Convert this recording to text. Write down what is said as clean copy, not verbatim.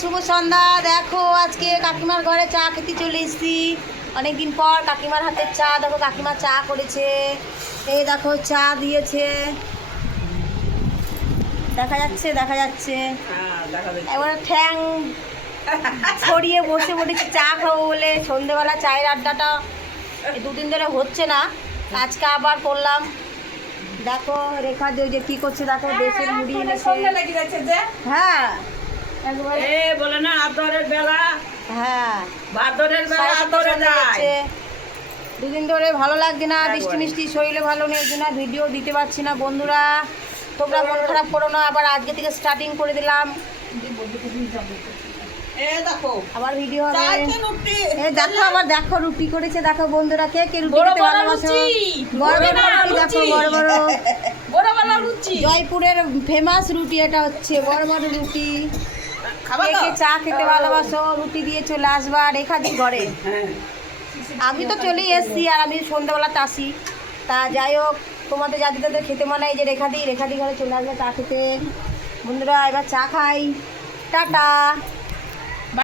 শুভ সন্ধ্যা। দেখো আজকে কাকিমার ঘরে চা খেতে চলে এসেছি অনেকদিন পর। কাকিমার হাতের চা দেখো, কাকিমা চা করেছে, এই দেখো চা দিয়েছে, দেখা যাচ্ছে দেখা যাচ্ছে। এবার ঠ্যাং ছড়িয়ে বসে পড়েছি চা খাবো বলে। সন্ধেবেলা চায়ের আড্ডাটা দুদিন ধরে হচ্ছে না, আজকে আবার করলাম। দেখো রেখা যে যে কি করছে, দেখো দেশের মুড়ি এনেছে। হ্যাঁ একবারে বলে না আদরের বেলা, হ্যাঁ ভাদরের বেলা আদরে যায়। দুদিন ধরে ভালো লাগছে না, বৃষ্টি মিষ্টি শরীরে ভালো নেই, এই জন্য ভিডিও দিতে পারছি না। বন্ধুরা তোমরা মন খারাপ করো না, আবার আজকে থেকে স্টার্টিং করে দিলাম, আবার ভিডিও হবে। এই দেখো আবার দেখো রুটি করেছে, দেখো বন্ধুরা কে কে রুটি খেতে ভালোবাসো। বড় বড় রুটি দেখো, বড় বড় রুটি। জয়পুরের ফেমাস রুটি এটা হচ্ছে, বড় বড় রুটি। কে কে চা খেতে ভালোবাসো রুটি দিয়ে চলে আসবা রেখাদি ঘরে। আমি তো চলেই এসছি, আর আমি সন্ধ্যাবেলাতে আসি। তা যাই হোক, তোমাদের যাদের যাদের খেতে মনে হয় যে রেখাদি ঘরে চলে আসবে চা খেতে। বন্ধুরা এবার চা খাই, টাটা।